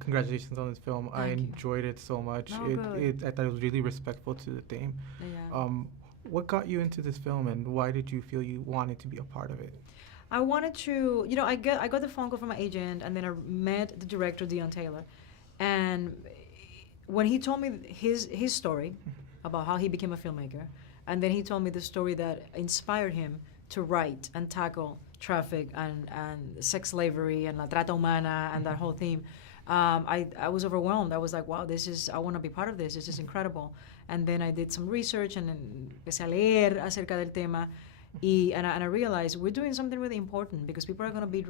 Congratulations on this film. I Thank you. enjoyed it so much. Oh, good. I thought it was really respectful to the theme. Yeah. What got you into this film, and why did you feel you wanted to be a part of it? I wanted to, I got the phone call from my agent, and then I met the director, Dion Taylor, and when he told me his story about how he became a filmmaker, and then he told me the story that inspired him to write and tackle traffic and sex slavery and la trata humana and that whole theme. I was overwhelmed. I was like, wow, I want to be part of this. This is incredible. And then I did some research and empecé a leer acerca del tema. And I realized we're doing something really important because people are going to be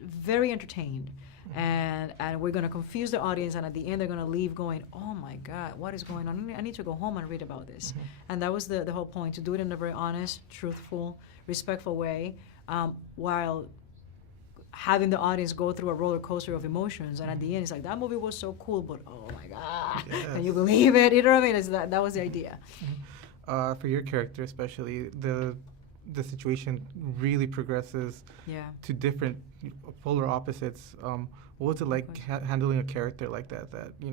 very entertained, and we're going to confuse the audience, and at the end they're going to leave going, oh my God, what is going on? I need to go home and read about this. And that was the whole point, to do it in a very honest, truthful, respectful way, while having the audience go through a roller coaster of emotions. And at the end it's like, that movie was so cool, but oh my God, yes. Can you believe it? You know what I mean? That was the idea. For your character especially, the situation really progresses to different polar opposites. What was it like handling a character like that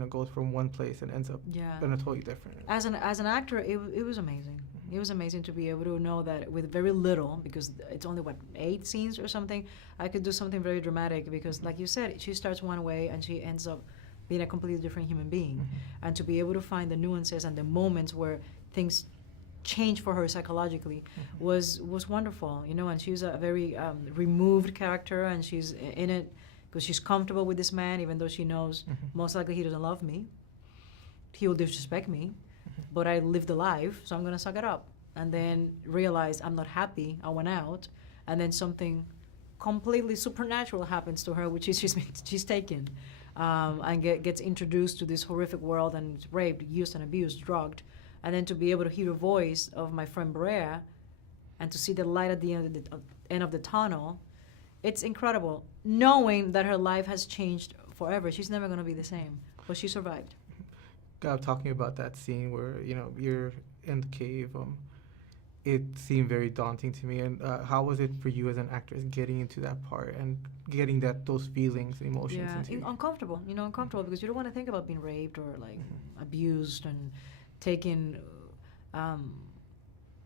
goes from one place and ends up in a totally different? As an actor, it was amazing. It was amazing to be able to know that with very little, because it's only 8 scenes or something, I could do something very dramatic, because like you said, she starts one way and she ends up being a completely different human being. And to be able to find the nuances and the moments where things change for her psychologically was wonderful, and she's a very removed character, and she's in it because she's comfortable with this man, even though she knows most likely he doesn't love me, he will disrespect me, but I lived a life, so I'm gonna suck it up. And then realize I'm not happy, I went out, and then something completely supernatural happens to her, which is she's taken and gets introduced to this horrific world, and raped, used and abused, drugged. And then to be able to hear the voice of my friend Brea and to see the light at the end of the tunnel, it's incredible. Knowing that her life has changed forever. She's never going to be the same, but she survived. Talking about that scene where, you're in the cave, it seemed very daunting to me. And how was it for you as an actress getting into that part and getting those feelings, emotions? Uncomfortable, uncomfortable, because you don't want to think about being raped or abused and taken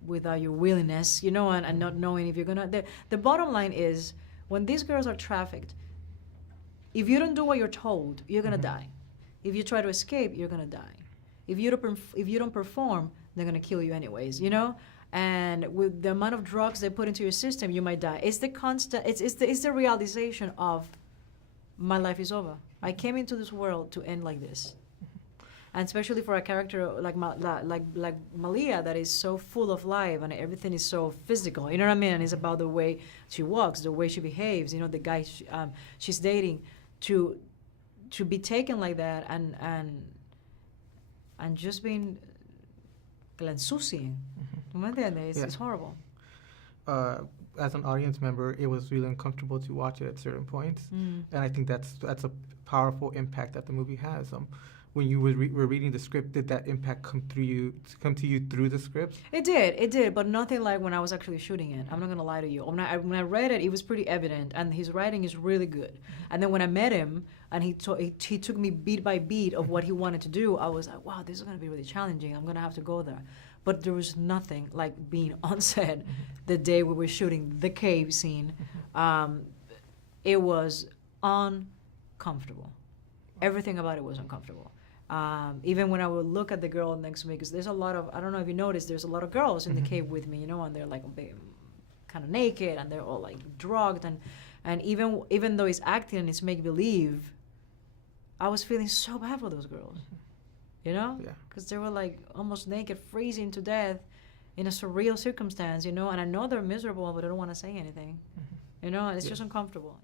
without your willingness, and not knowing if you're gonna. The bottom line is, when these girls are trafficked, if you don't do what you're told, you're gonna die. If you try to escape, you're gonna die. If you don't perform, they're gonna kill you anyways, And with the amount of drugs they put into your system, you might die. It's the constant. It's the realization of, my life is over. I came into this world to end like this. And especially for a character like Malia, that is so full of life and everything is so physical, you know what I mean? And it's about the way she walks, the way she behaves, the guy she's dating, to be taken like that and just being ensuciing. It's horrible. As an audience member, it was really uncomfortable to watch it at certain points, and I think that's a powerful impact that the movie has. When you were reading the script, did that impact come to you through the script? It did, but nothing like when I was actually shooting it. I'm not gonna lie to you. When I read it, it was pretty evident, and his writing is really good. And then when I met him, and he took me beat by beat of what he wanted to do, I was like, wow, this is gonna be really challenging. I'm gonna have to go there. But there was nothing like being on set the day we were shooting the cave scene. It was uncomfortable. Everything about it was uncomfortable. Even when I would look at the girl next to me, because there's a lot of, I don't know if you noticed, there's a lot of girls in the cave with me, and they're like kind of naked, and they're all like drugged, and even though it's acting and it's make-believe, I was feeling so bad for those girls, because they were like almost naked, freezing to death in a surreal circumstance, and I know they're miserable, but I don't want to say anything, and it's just uncomfortable.